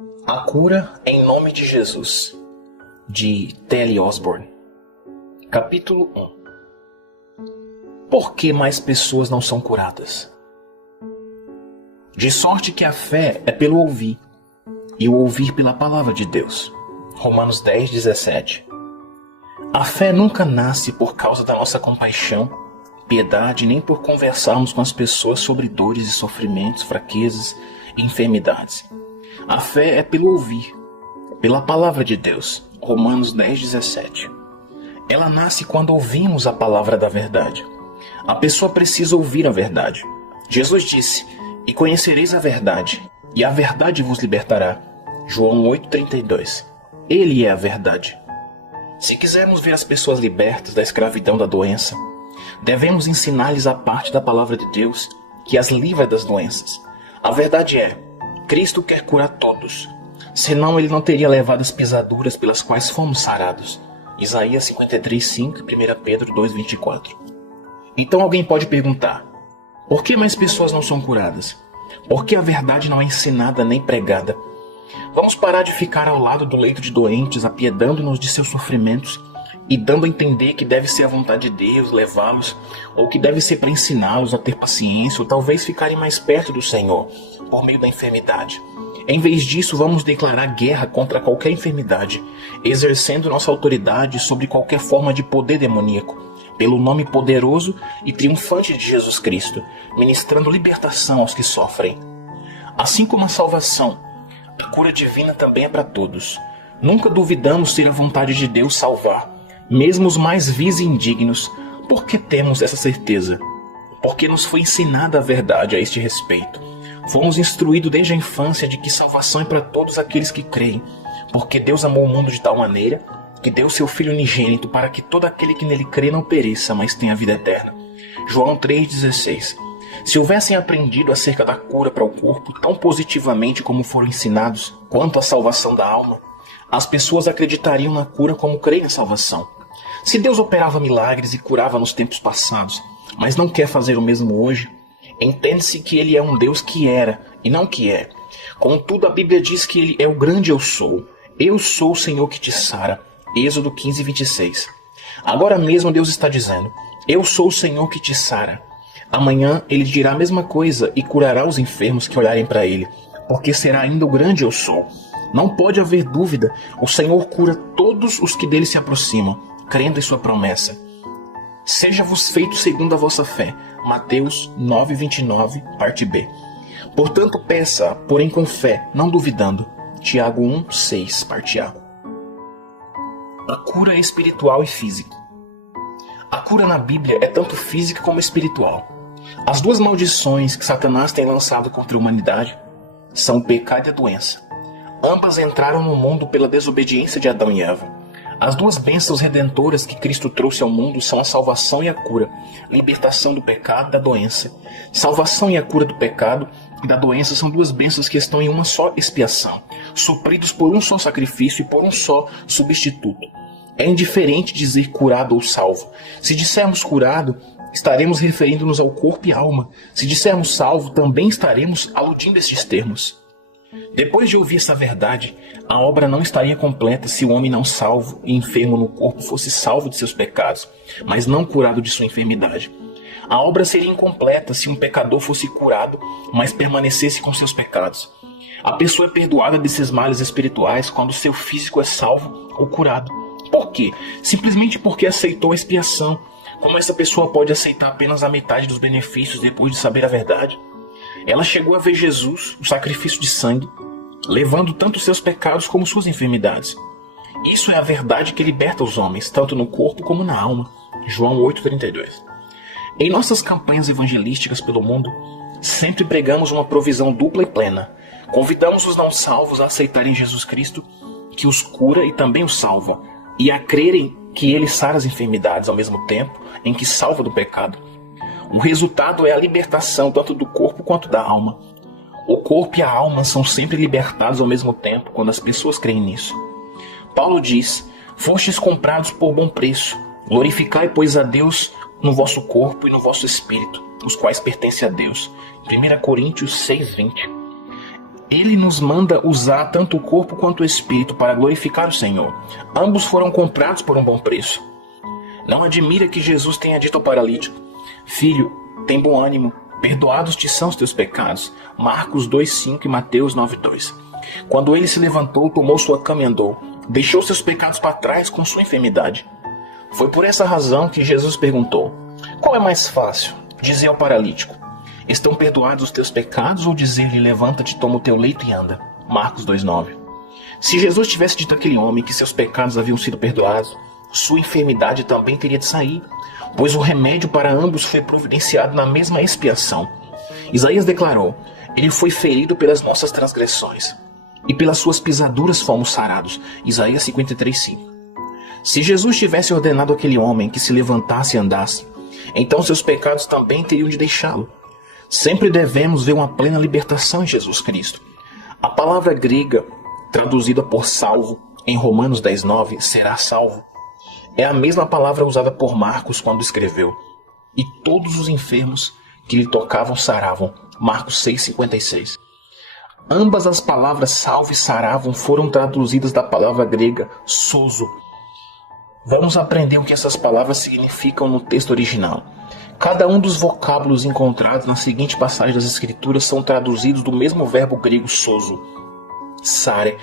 A cura em nome de Jesus, de T.L. Osborne. Capítulo 1. Por que mais pessoas não são curadas? De sorte que a fé é pelo ouvir, e o ouvir pela palavra de Deus. Romanos 10, 17. A fé nunca nasce por causa da nossa compaixão, piedade, nem por conversarmos com as pessoas sobre dores e sofrimentos, fraquezas e enfermidades. A fé é pelo ouvir, pela palavra de Deus. Romanos 10, 17. Ela nasce quando ouvimos a palavra da verdade. A pessoa precisa ouvir a verdade. Jesus disse: "E conhecereis a verdade, e a verdade vos libertará." João 8,32. Ele é a verdade. Se quisermos ver as pessoas libertas da escravidão da doença, devemos ensinar-lhes a parte da palavra de Deus que as livra das doenças. A verdade é: Cristo quer curar todos, senão ele não teria levado as pisaduras pelas quais fomos sarados. Isaías 53:5 e 1 Pedro 2:24. Então alguém pode perguntar: por que mais pessoas não são curadas? Por que a verdade não é ensinada nem pregada? Vamos parar de ficar ao lado do leito de doentes, apiedando-nos de seus sofrimentos e dando a entender que deve ser a vontade de Deus levá-los, ou que deve ser para ensiná-los a ter paciência, ou talvez ficarem mais perto do Senhor por meio da enfermidade. Em vez disso, vamos declarar guerra contra qualquer enfermidade, exercendo nossa autoridade sobre qualquer forma de poder demoníaco, pelo nome poderoso e triunfante de Jesus Cristo, ministrando libertação aos que sofrem. Assim como a salvação, a cura divina também é para todos. Nunca duvidamos ser a vontade de Deus salvar, mesmo os mais vis e indignos. Por que temos essa certeza? Porque nos foi ensinada a verdade a este respeito. Fomos instruídos desde a infância de que salvação é para todos aqueles que creem, porque Deus amou o mundo de tal maneira que deu seu Filho unigênito para que todo aquele que nele crê não pereça, mas tenha vida eterna. João 3,16. Se houvessem aprendido acerca da cura para o corpo tão positivamente como foram ensinados quanto à salvação da alma, as pessoas acreditariam na cura como creem na salvação. Se Deus operava milagres e curava nos tempos passados, mas não quer fazer o mesmo hoje, entende-se que ele é um Deus que era e não que é. Contudo, a Bíblia diz que ele é o grande eu sou. Eu sou o Senhor que te sara. Êxodo 15:26. Agora mesmo Deus está dizendo: eu sou o Senhor que te sara. Amanhã ele dirá a mesma coisa e curará os enfermos que olharem para ele, porque será ainda o grande eu sou. Não pode haver dúvida, o Senhor cura todos os que dele se aproximam, crendo em sua promessa. Seja-vos feito segundo a vossa fé. Mateus 9:29, parte B. Portanto, peça, porém com fé, não duvidando. Tiago 1:6, parte A. A cura é espiritual e física. A cura na Bíblia é tanto física como espiritual. As duas maldições que Satanás tem lançado contra a humanidade são o pecado e a doença. Ambas entraram no mundo pela desobediência de Adão e Eva. As duas bênçãos redentoras que Cristo trouxe ao mundo são a salvação e a cura, libertação do pecado e da doença. Salvação e a cura do pecado e da doença são duas bênçãos que estão em uma só expiação, supridos por um só sacrifício e por um só substituto. É indiferente dizer curado ou salvo. Se dissermos curado, estaremos referindo-nos ao corpo e alma. Se dissermos salvo, também estaremos aludindo a estes termos. Depois de ouvir essa verdade, a obra não estaria completa se o homem não salvo e enfermo no corpo fosse salvo de seus pecados, mas não curado de sua enfermidade. A obra seria incompleta se um pecador fosse curado, mas permanecesse com seus pecados. A pessoa é perdoada desses males espirituais quando seu físico é salvo ou curado. Por quê? Simplesmente porque aceitou a expiação. Como essa pessoa pode aceitar apenas a metade dos benefícios depois de saber a verdade? Ela chegou a ver Jesus, o sacrifício de sangue, levando tanto seus pecados como suas enfermidades. Isso é a verdade que liberta os homens, tanto no corpo como na alma. João 8,32. Em nossas campanhas evangelísticas pelo mundo, sempre pregamos uma provisão dupla e plena. Convidamos os não salvos a aceitarem Jesus Cristo, que os cura e também os salva, e a crerem que ele sara as enfermidades ao mesmo tempo em que salva do pecado. O resultado é a libertação tanto do corpo quanto da alma. O corpo e a alma são sempre libertados ao mesmo tempo quando as pessoas creem nisso. Paulo diz: fostes comprados por bom preço. Glorificai, pois, a Deus no vosso corpo e no vosso espírito, os quais pertencem a Deus. 1 Coríntios 6:20. Ele nos manda usar tanto o corpo quanto o espírito para glorificar o Senhor. Ambos foram comprados por um bom preço. Não admira que Jesus tenha dito ao paralítico: Filho, tem bom ânimo, perdoados te são os teus pecados. Marcos 2,5 e Mateus 9,2. Quando ele se levantou, tomou sua cama e andou. Deixou seus pecados para trás com sua enfermidade. Foi por essa razão que Jesus perguntou: qual é mais fácil, dizer ao paralítico: estão perdoados os teus pecados, ou dizer-lhe: levanta-te, toma o teu leito e anda? Marcos 2,9. Se Jesus tivesse dito àquele homem que seus pecados haviam sido perdoados, sua enfermidade também teria de sair, pois o remédio para ambos foi providenciado na mesma expiação. Isaías declarou: ele foi ferido pelas nossas transgressões, e pelas suas pisaduras fomos sarados. Isaías 53,5. Se Jesus tivesse ordenado àquele homem que se levantasse e andasse, então seus pecados também teriam de deixá-lo. Sempre devemos ver uma plena libertação em Jesus Cristo. A palavra grega, traduzida por salvo, em Romanos 10,9, será salvo, é a mesma palavra usada por Marcos quando escreveu: e todos os enfermos que lhe tocavam saravam. Marcos 6,56. Ambas as palavras salvo e saravam foram traduzidas da palavra grega sozo. Vamos aprender o que essas palavras significam no texto original. Cada um dos vocábulos encontrados na seguinte passagem das Escrituras são traduzidos do mesmo verbo grego sozo. Sare,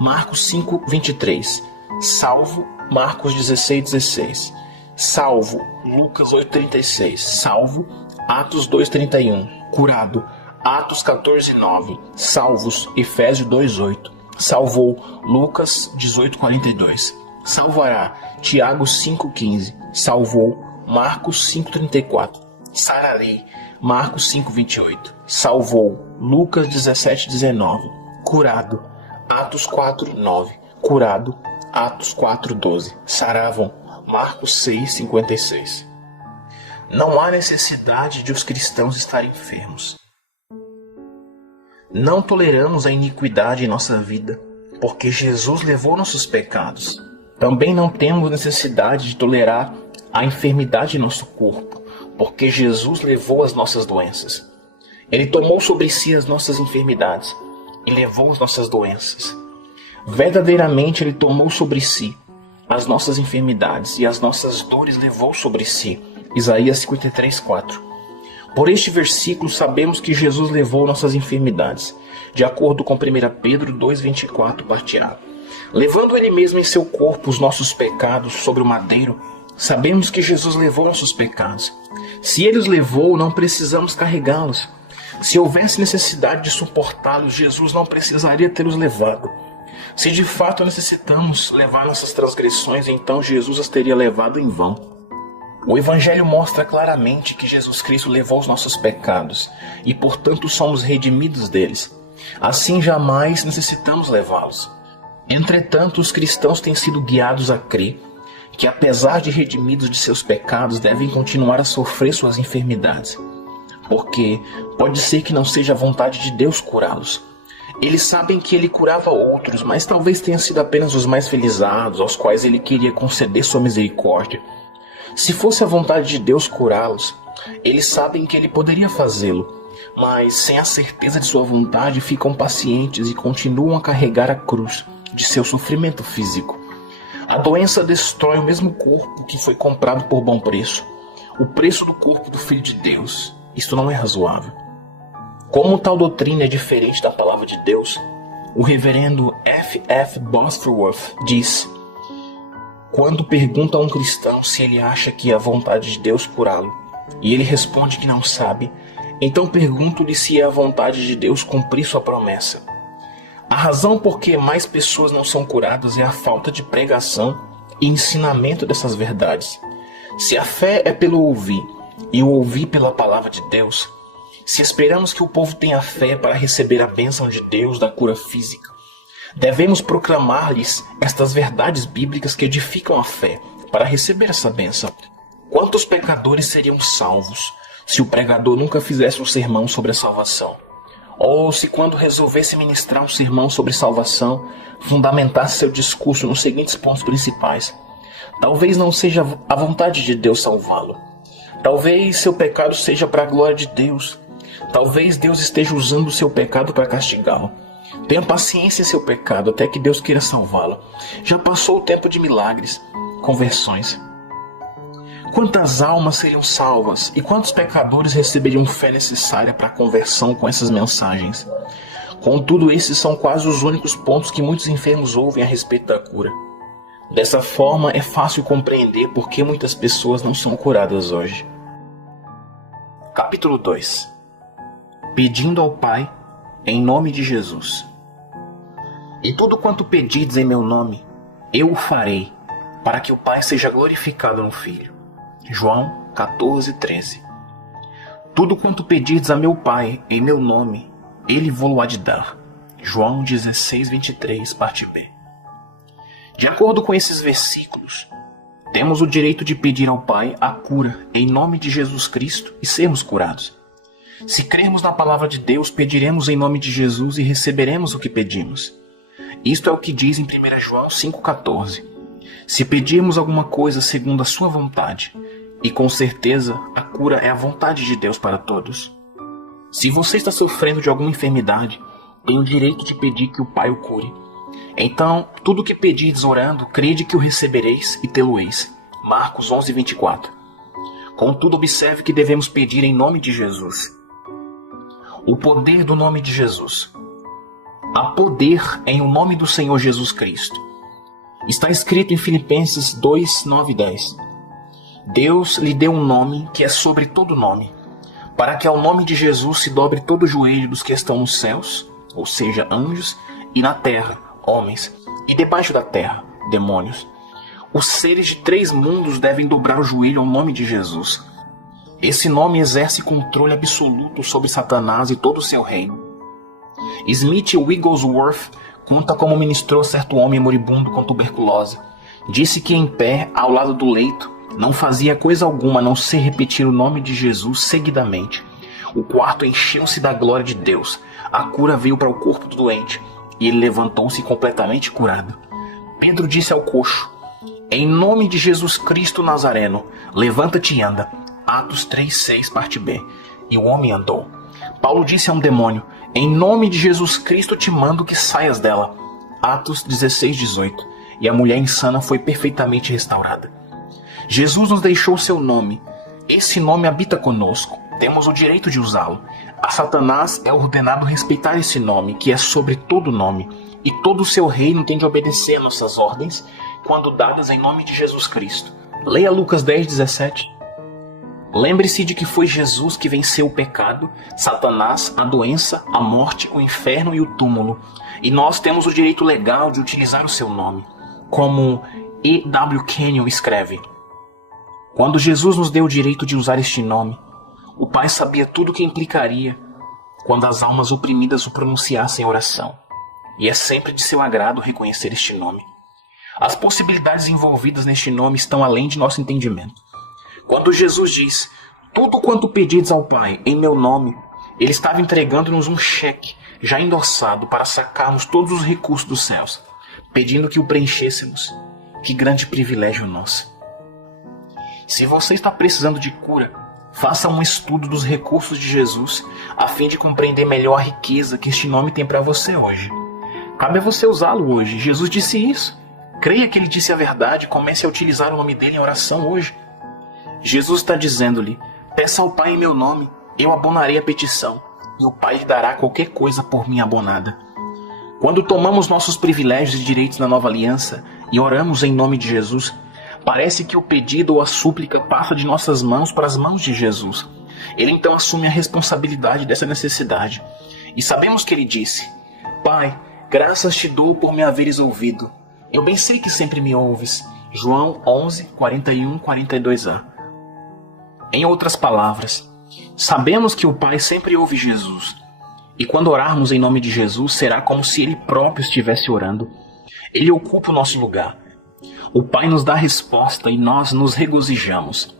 Marcos 5,23. Salvo, Marcos 16,16. Salvo, Lucas 8,36. Salvo, Atos 2,31. Curado, Atos 14,9. Salvos, Efésios 2,8. Salvou, Lucas 18,42. Salvará, Tiago 5,15. Salvou, Marcos 5,34. Sararei, Marcos 5,28. Salvou, Lucas 17,19. Curado, Atos 4,9. Curado, Atos 4,12. Saravam, Marcos 6,56. Não há necessidade de os cristãos estarem enfermos. Não toleramos a iniquidade em nossa vida, porque Jesus levou nossos pecados. Também não temos necessidade de tolerar a enfermidade em nosso corpo, porque Jesus levou as nossas doenças. Ele tomou sobre si as nossas enfermidades e levou as nossas doenças. Verdadeiramente Ele tomou sobre si as nossas enfermidades e as nossas dores levou sobre si. Isaías 53,4. Por este versículo sabemos que Jesus levou nossas enfermidades, de acordo com 1 Pedro 2,24, parte A. Levando Ele mesmo em seu corpo os nossos pecados sobre o madeiro, sabemos que Jesus levou nossos pecados. Se Ele os levou, não precisamos carregá-los. Se houvesse necessidade de suportá-los, Jesus não precisaria ter os levado. Se de fato necessitamos levar nossas transgressões, então Jesus as teria levado em vão. O Evangelho mostra claramente que Jesus Cristo levou os nossos pecados e, portanto, somos redimidos deles. Assim, jamais necessitamos levá-los. Entretanto, os cristãos têm sido guiados a crer que, apesar de redimidos de seus pecados, devem continuar a sofrer suas enfermidades, porque pode ser que não seja a vontade de Deus curá-los. Eles sabem que Ele curava outros, mas talvez tenha sido apenas os mais felizados, aos quais Ele queria conceder sua misericórdia. Se fosse a vontade de Deus curá-los, eles sabem que Ele poderia fazê-lo, mas sem a certeza de sua vontade ficam pacientes e continuam a carregar a cruz de seu sofrimento físico. A doença destrói o mesmo corpo que foi comprado por bom preço, o preço do corpo do Filho de Deus. Isto não é razoável. Como tal doutrina é diferente da palavra de Deus, o reverendo F.F. Bosworth diz: quando pergunta a um cristão se ele acha que é a vontade de Deus curá-lo, e ele responde que não sabe, então pergunto-lhe se é a vontade de Deus cumprir sua promessa. A razão por que mais pessoas não são curadas é a falta de pregação e ensinamento dessas verdades. Se a fé é pelo ouvir, e o ouvir pela palavra de Deus, se esperamos que o povo tenha fé para receber a bênção de Deus da cura física, devemos proclamar-lhes estas verdades bíblicas que edificam a fé para receber essa bênção. Quantos pecadores seriam salvos se o pregador nunca fizesse um sermão sobre a salvação? Ou se quando resolvesse ministrar um sermão sobre salvação, fundamentasse seu discurso nos seguintes pontos principais: talvez não seja a vontade de Deus salvá-lo. Talvez seu pecado seja para a glória de Deus. Talvez Deus esteja usando o seu pecado para castigá-lo. Tenha paciência em seu pecado até que Deus queira salvá-la. Já passou o tempo de milagres, conversões. Quantas almas seriam salvas e quantos pecadores receberiam fé necessária para a conversão com essas mensagens? Contudo, esses são quase os únicos pontos que muitos enfermos ouvem a respeito da cura. Dessa forma, é fácil compreender por que muitas pessoas não são curadas hoje. Capítulo 2. Pedindo ao Pai, em nome de Jesus. E tudo quanto pedides em meu nome, eu o farei, para que o Pai seja glorificado no Filho. João 14:13. Tudo quanto pedides a meu Pai em meu nome, Ele vô-lo há de dar. João 16:23, parte B. De acordo com esses versículos, temos o direito de pedir ao Pai a cura em nome de Jesus Cristo e sermos curados. Se crermos na palavra de Deus, pediremos em nome de Jesus e receberemos o que pedimos. Isto é o que diz em 1 João 5,14. Se pedirmos alguma coisa segundo a sua vontade, e com certeza a cura é a vontade de Deus para todos. Se você está sofrendo de alguma enfermidade, tem o direito de pedir que o Pai o cure. Então, tudo o que pedirdes orando, crede que o recebereis e tê-lo-eis. Marcos 11:24. Contudo, observe que devemos pedir em nome de Jesus. O poder do nome de Jesus. Há poder em o nome do Senhor Jesus Cristo. Está escrito em Filipenses 2, 9 e 10. Deus lhe deu um nome que é sobre todo nome, para que ao nome de Jesus se dobre todo o joelho dos que estão nos céus, ou seja, anjos, e na terra, homens, e debaixo da terra, demônios. Os seres de 3 mundos devem dobrar o joelho ao nome de Jesus. Esse nome exerce controle absoluto sobre Satanás e todo o seu reino. Smith Wigglesworth conta como ministrou certo homem moribundo com tuberculose. Disse que em pé, ao lado do leito, não fazia coisa alguma a não ser repetir o nome de Jesus seguidamente. O quarto encheu-se da glória de Deus. A cura veio para o corpo do doente e ele levantou-se completamente curado. Pedro disse ao coxo: em nome de Jesus Cristo Nazareno, levanta-te e anda. Atos 3:6, parte B. E o homem andou. Paulo disse a um demônio: em nome de Jesus Cristo te mando que saias dela. Atos 16:18. E a mulher insana foi perfeitamente restaurada. Jesus nos deixou seu nome. Esse nome habita conosco. Temos o direito de usá-lo. A Satanás é ordenado respeitar esse nome, que é sobre todo nome. E todo o seu reino tem de obedecer a nossas ordens, quando dadas em nome de Jesus Cristo. Leia Lucas 10:17. Lembre-se de que foi Jesus que venceu o pecado, Satanás, a doença, a morte, o inferno e o túmulo. E nós temos o direito legal de utilizar o seu nome. Como E.W. Kenyon escreve: quando Jesus nos deu o direito de usar este nome, o Pai sabia tudo o que implicaria quando as almas oprimidas o pronunciassem em oração. E é sempre de seu agrado reconhecer este nome. As possibilidades envolvidas neste nome estão além de nosso entendimento. Quando Jesus diz: tudo quanto pedides ao Pai em meu nome, Ele estava entregando-nos um cheque já endossado para sacarmos todos os recursos dos céus, pedindo que o preenchêssemos. Que grande privilégio nosso! Se você está precisando de cura, faça um estudo dos recursos de Jesus, a fim de compreender melhor a riqueza que este nome tem para você hoje. Cabe a você usá-lo hoje. Jesus disse isso. Creia que Ele disse a verdade e comece a utilizar o nome dele em oração hoje. Jesus está dizendo-lhe: peça ao Pai em meu nome, eu abonarei a petição, e o Pai lhe dará qualquer coisa por mim abonada. Quando tomamos nossos privilégios e direitos na nova aliança e oramos em nome de Jesus, parece que o pedido ou a súplica passa de nossas mãos para as mãos de Jesus. Ele então assume a responsabilidade dessa necessidade. E sabemos que ele disse: Pai, graças te dou por me haveres ouvido. Eu bem sei que sempre me ouves. João 11, 41, 42a. Em outras palavras, sabemos que o Pai sempre ouve Jesus. E quando orarmos em nome de Jesus, será como se Ele próprio estivesse orando. Ele ocupa o nosso lugar. O Pai nos dá a resposta e nós nos regozijamos.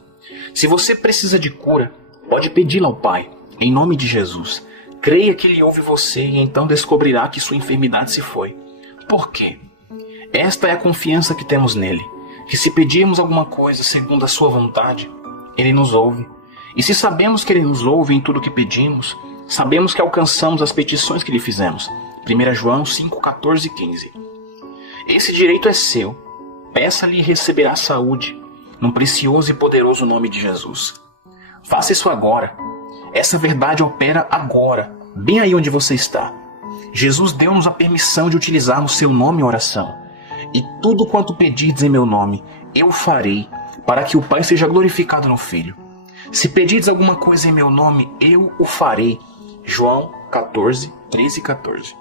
Se você precisa de cura, pode pedi-la ao Pai, em nome de Jesus. Creia que Ele ouve você e então descobrirá que sua enfermidade se foi. Por quê? Esta é a confiança que temos nele, que se pedirmos alguma coisa segundo a sua vontade, Ele nos ouve. E se sabemos que Ele nos ouve em tudo o que pedimos, sabemos que alcançamos as petições que lhe fizemos. 1 João 5, 14 e 15. Esse direito é seu. Peça-lhe e receberá saúde, num precioso e poderoso nome de Jesus. Faça isso agora. Essa verdade opera agora, bem aí onde você está. Jesus deu-nos a permissão de utilizarmos seu nome em oração. E tudo quanto pedirdes em meu nome, eu farei, para que o Pai seja glorificado no Filho. Se pedirdes alguma coisa em meu nome, eu o farei. João 14, 13 e 14.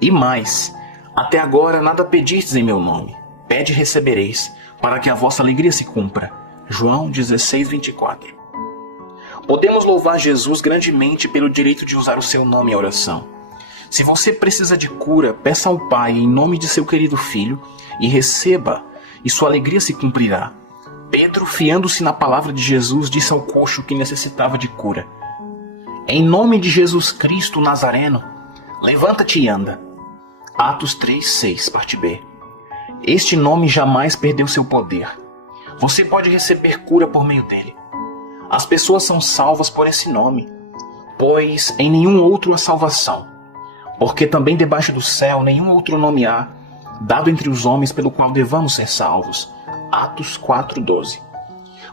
E mais, até agora nada pedistes em meu nome. Pede e recebereis, para que a vossa alegria se cumpra. João 16, 24. Podemos louvar Jesus grandemente pelo direito de usar o seu nome em oração. Se você precisa de cura, peça ao Pai em nome de seu querido Filho e receba, e sua alegria se cumprirá. Pedro, fiando-se na palavra de Jesus, disse ao coxo que necessitava de cura: em nome de Jesus Cristo Nazareno, levanta-te e anda. Atos 3, 6, parte B. Este nome jamais perdeu seu poder. Você pode receber cura por meio dele. As pessoas são salvas por esse nome, pois em nenhum outro há salvação, porque também debaixo do céu nenhum outro nome há, dado entre os homens pelo qual devamos ser salvos. Atos 4, 12.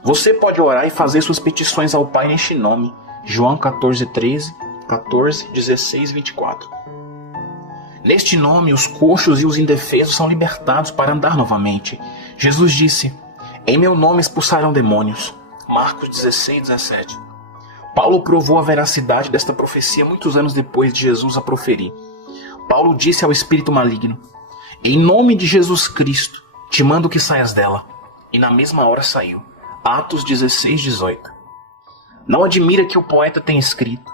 Você pode orar e fazer suas petições ao Pai neste nome. João 14, 13, 14, 16, 24. Neste nome, os coxos e os indefesos são libertados para andar novamente. Jesus disse: em meu nome expulsarão demônios. Marcos 16, 17. Paulo provou a veracidade desta profecia muitos anos depois de Jesus a proferir. Paulo disse ao espírito maligno: em nome de Jesus Cristo, te mando que saias dela. E na mesma hora saiu. Atos 16, 18. Não admira que o poeta tenha escrito: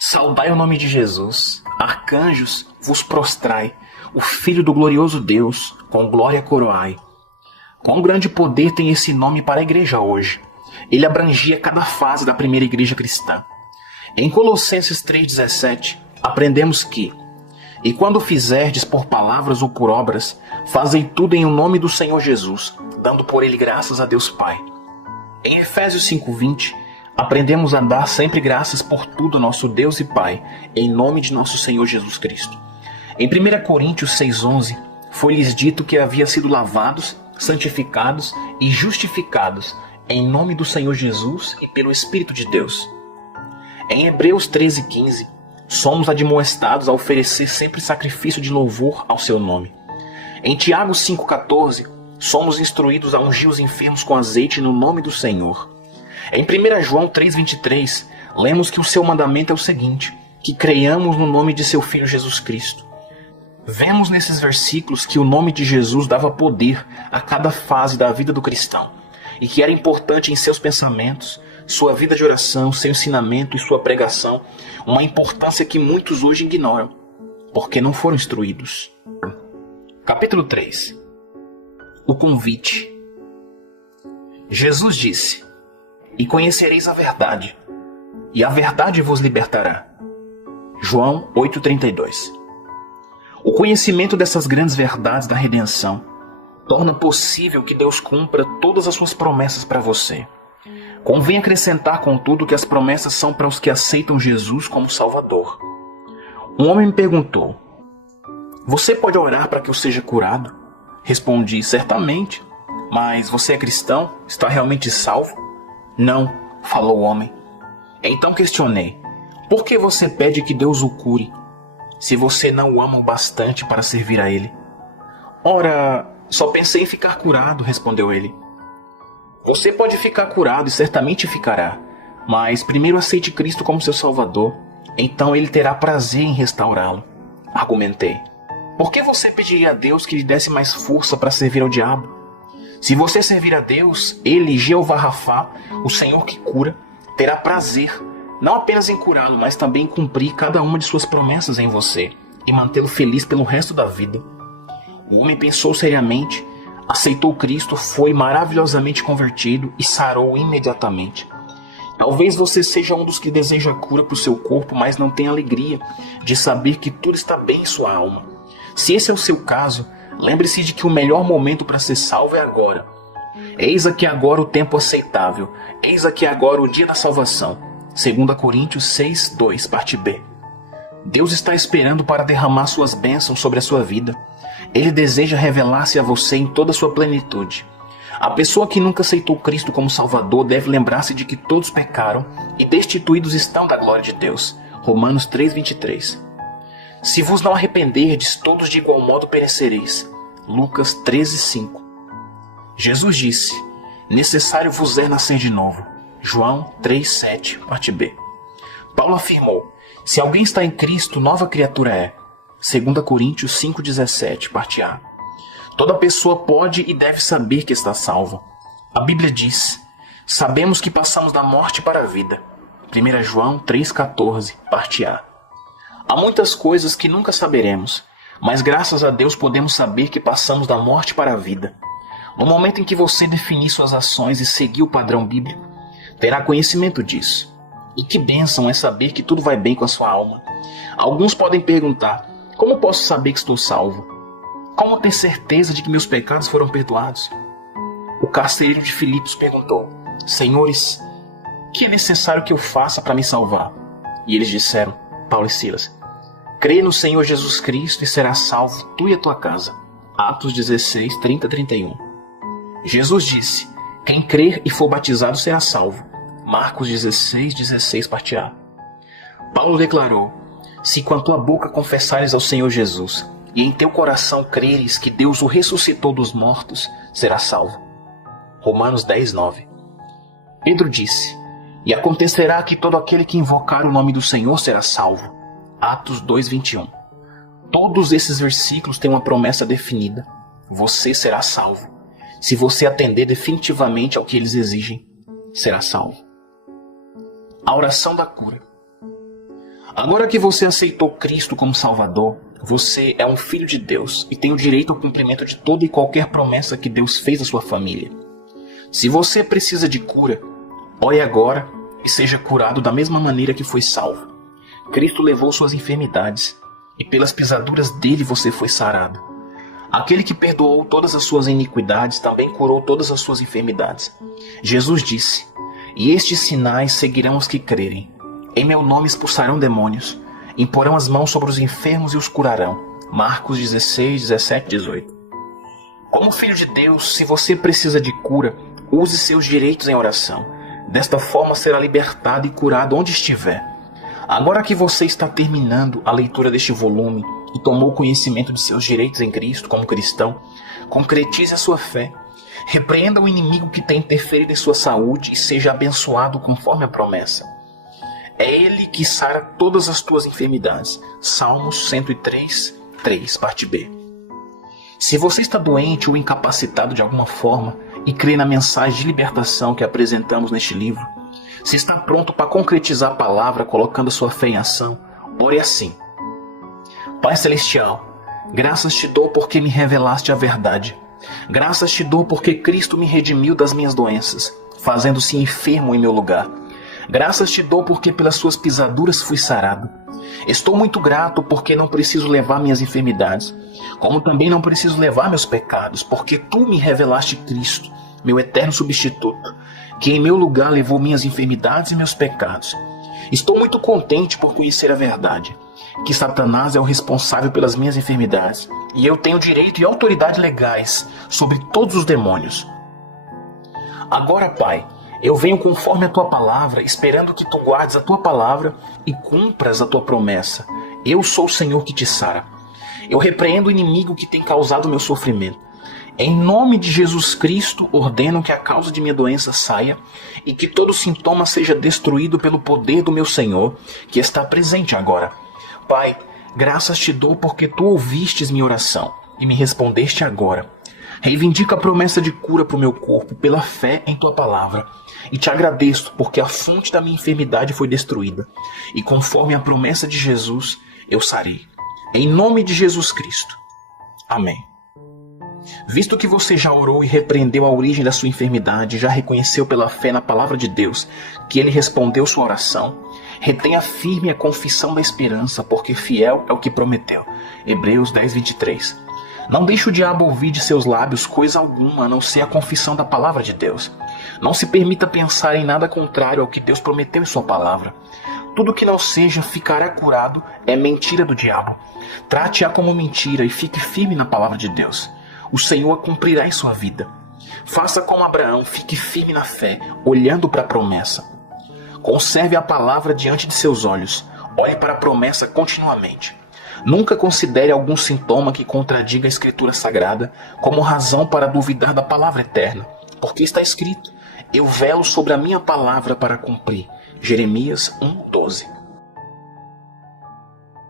saudai o nome de Jesus, arcanjos, vos prostrai, o Filho do glorioso Deus, com glória coroai. Quão grande poder tem esse nome para a igreja hoje. Ele abrangia cada fase da primeira igreja cristã. Em Colossenses 3,17, aprendemos que: e quando fizerdes por palavras ou por obras, fazei tudo em o nome do Senhor Jesus, dando por ele graças a Deus Pai. Em Efésios 5,20, aprendemos a dar sempre graças por tudo a nosso Deus e Pai, em nome de nosso Senhor Jesus Cristo. Em 1 Coríntios 6,11, foi-lhes dito que havia sido lavados, santificados e justificados em nome do Senhor Jesus e pelo Espírito de Deus. Em Hebreus 13,15, somos admoestados a oferecer sempre sacrifício de louvor ao seu nome. Em Tiago 5,14, somos instruídos a ungir os enfermos com azeite no nome do Senhor. Em 1 João 3,23, lemos que o seu mandamento é o seguinte: que creiamos no nome de seu Filho Jesus Cristo. Vemos nesses versículos que o nome de Jesus dava poder a cada fase da vida do cristão, e que era importante em seus pensamentos, sua vida de oração, seu ensinamento e sua pregação, uma importância que muitos hoje ignoram, porque não foram instruídos. Capítulo 3. O convite. Jesus disse: e conhecereis a verdade, e a verdade vos libertará. João 8,32. O conhecimento dessas grandes verdades da redenção torna possível que Deus cumpra todas as suas promessas para você. Convém acrescentar, contudo, que as promessas são para os que aceitam Jesus como Salvador. Um homem me perguntou: você pode orar para que eu seja curado? Respondi: certamente. Mas você é cristão? Está realmente salvo? Não, falou o homem. Então questionei: por que você pede que Deus o cure, se você não o ama o bastante para servir a Ele? Ora, só pensei em ficar curado, respondeu ele. Você pode ficar curado e certamente ficará, mas primeiro aceite Cristo como seu Salvador, então Ele terá prazer em restaurá-lo. Argumentei: por que você pediria a Deus que lhe desse mais força para servir ao diabo? Se você servir a Deus, Ele, Jeová Rafá, o Senhor que cura, terá prazer, não apenas em curá-lo, mas também em cumprir cada uma de suas promessas em você e mantê-lo feliz pelo resto da vida. O homem pensou seriamente, aceitou Cristo, foi maravilhosamente convertido e sarou imediatamente. Talvez você seja um dos que deseja cura para o seu corpo, mas não tem alegria de saber que tudo está bem em sua alma. Se esse é o seu caso, lembre-se de que o melhor momento para ser salvo é agora. Eis aqui agora o tempo aceitável, eis aqui agora o dia da salvação. 2 Coríntios 6, 2, parte B. Deus está esperando para derramar suas bênçãos sobre a sua vida. Ele deseja revelar-se a você em toda a sua plenitude. A pessoa que nunca aceitou Cristo como Salvador deve lembrar-se de que todos pecaram e destituídos estão da glória de Deus. Romanos 3:23. Se vos não arrependerdes, todos de igual modo perecereis. Lucas 13:5. Jesus disse: necessário vos é nascer de novo. João 3:7, parte B. Paulo afirmou: se alguém está em Cristo, nova criatura é. 2 Coríntios 5:17, parte A. Toda pessoa pode e deve saber que está salva. A Bíblia diz: sabemos que passamos da morte para a vida. 1 João 3,14, parte A. Há muitas coisas que nunca saberemos, mas graças a Deus podemos saber que passamos da morte para a vida. No momento em que você definir suas ações e seguir o padrão bíblico, terá conhecimento disso. E que bênção é saber que tudo vai bem com a sua alma. Alguns podem perguntar: como posso saber que estou salvo? Como ter certeza de que meus pecados foram perdoados? O carcereiro de Filipos perguntou: senhores, o que é necessário que eu faça para me salvar? E eles disseram, Paulo e Silas: crê no Senhor Jesus Cristo e serás salvo, tu e a tua casa. Atos 16, 30-31. Jesus disse: quem crer e for batizado será salvo. Marcos 16, 16, parte A. Paulo declarou: se com a tua boca confessares ao Senhor Jesus e em teu coração creres que Deus o ressuscitou dos mortos, serás salvo. Romanos 10, 9. Pedro disse: e acontecerá que todo aquele que invocar o nome do Senhor será salvo. Atos 2, 21. Todos esses versículos têm uma promessa definida: você será salvo. Se você atender definitivamente ao que eles exigem, será salvo. A oração da cura. Agora que você aceitou Cristo como Salvador, você é um filho de Deus e tem o direito ao cumprimento de toda e qualquer promessa que Deus fez à sua família. Se você precisa de cura, ore agora e seja curado da mesma maneira que foi salvo. Cristo levou suas enfermidades e pelas pisaduras dele você foi sarado. Aquele que perdoou todas as suas iniquidades também curou todas as suas enfermidades. Jesus disse: e estes sinais seguirão os que crerem. Em meu nome expulsarão demônios, imporão as mãos sobre os enfermos e os curarão. Marcos 16, 17, 18. Como filho de Deus, se você precisa de cura, use seus direitos em oração. Desta forma será libertado e curado onde estiver. Agora que você está terminando a leitura deste volume e tomou conhecimento de seus direitos em Cristo como cristão, concretize a sua fé. Repreenda o inimigo que tem interferido em sua saúde e seja abençoado conforme a promessa. É Ele que sara todas as tuas enfermidades. Salmos 103, 3, parte B. Se você está doente ou incapacitado de alguma forma e crê na mensagem de libertação que apresentamos neste livro, se está pronto para concretizar a palavra colocando sua fé em ação, ore assim: Pai Celestial, graças te dou porque me revelaste a verdade. Graças te dou porque Cristo me redimiu das minhas doenças, fazendo-se enfermo em meu lugar. Graças te dou porque pelas suas pisaduras fui sarado. Estou muito grato porque não preciso levar minhas enfermidades, como também não preciso levar meus pecados, porque tu me revelaste Cristo, meu eterno substituto, que em meu lugar levou minhas enfermidades e meus pecados. Estou muito contente por conhecer a verdade, que Satanás é o responsável pelas minhas enfermidades, e eu tenho direito e autoridade legais sobre todos os demônios. Agora, Pai, eu venho conforme a tua palavra, esperando que tu guardes a tua palavra e cumpras a tua promessa. Eu sou o Senhor que te sara. Eu repreendo o inimigo que tem causado meu sofrimento. Em nome de Jesus Cristo, ordeno que a causa de minha doença saia e que todo sintoma seja destruído pelo poder do meu Senhor, que está presente agora. Pai, graças te dou porque tu ouvistes minha oração e me respondeste agora. Reivindica a promessa de cura para o meu corpo pela fé em tua palavra. E te agradeço porque a fonte da minha enfermidade foi destruída. E conforme a promessa de Jesus, eu sarei. Em nome de Jesus Cristo. Amém. Visto que você já orou e repreendeu a origem da sua enfermidade, já reconheceu pela fé na palavra de Deus que Ele respondeu sua oração, retenha firme a confissão da esperança, porque fiel é o que prometeu. Hebreus 10, 23. Não deixe o diabo ouvir de seus lábios coisa alguma, a não ser a confissão da palavra de Deus. Não se permita pensar em nada contrário ao que Deus prometeu em sua palavra. Tudo que não seja ficará curado é mentira do diabo. Trate-a como mentira e fique firme na palavra de Deus. O Senhor a cumprirá em sua vida. Faça como Abraão, fique firme na fé, olhando para a promessa. Conserve a palavra diante de seus olhos. Olhe para a promessa continuamente. Nunca considere algum sintoma que contradiga a Escritura Sagrada como razão para duvidar da palavra eterna. Porque está escrito: eu velo sobre a minha palavra para cumprir. Jeremias 1:12.